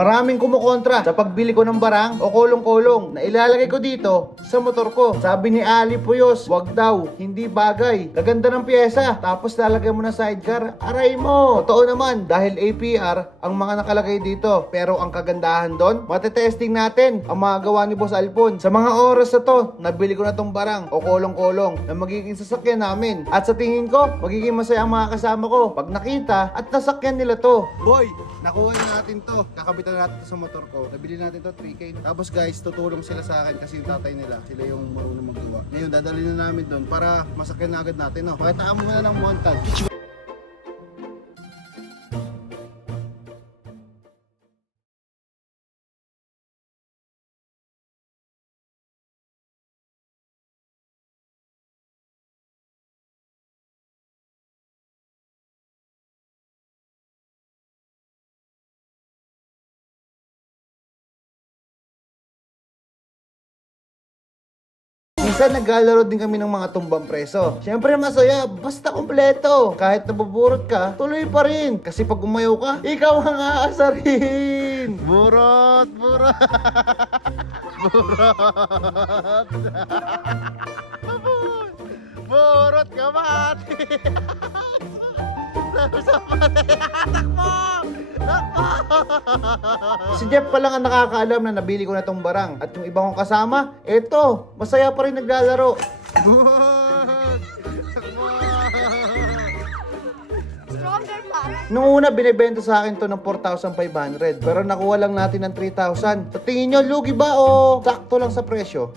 Maraming kumukontra sa pagbili ko ng barang o kulong-kulong na ilalagay ko dito sa motor ko. Sabi ni Ali Puyos, wag daw, hindi bagay. Kaganda ng pyesa, tapos lalagay mo na sidecar, aray mo. Totoo naman, dahil APR ang mga nakalagay dito. Pero ang kagandahan doon, matetesting natin ang mga gawa ni Boss Alpon. Sa mga oras na to, nabili ko na tong barang o kulong-kulong na magiging sasakyan namin. At sa tingin ko, magiging masaya ang mga kasama ko pag nakita at nasakyan nila to. Boy, nakuha na natin to. Kakabitan na natin to sa motor ko. Nabili natin to 3K. Tapos guys, tutulong sila sa akin kasi yung tatay nila, sila yung marunong maggawa. Ngayon, dadalhin na namin doon para masakyan na agad natin. No? Pakitaan mo muna ng montage. Minsan naglalaro din kami ng mga tumbang preso. Siyempre masaya, basta kompleto. Kahit nabuburot ka, tuloy pa rin. Kasi pag umayaw ka, ikaw ang aasarin. Burot, burot. Burot. Burot ka mati. Takbo! Si Jeff pa lang ang nakakaalam na nabili ko na tong barang. At yung ibang kong kasama, eto, masaya pa rin naglalaro. Nung una, binibenta sa akin to ng 4,500. Pero nakuha lang natin ng 3,000. Sa tingin nyo, lugi ba o sakto lang sa presyo?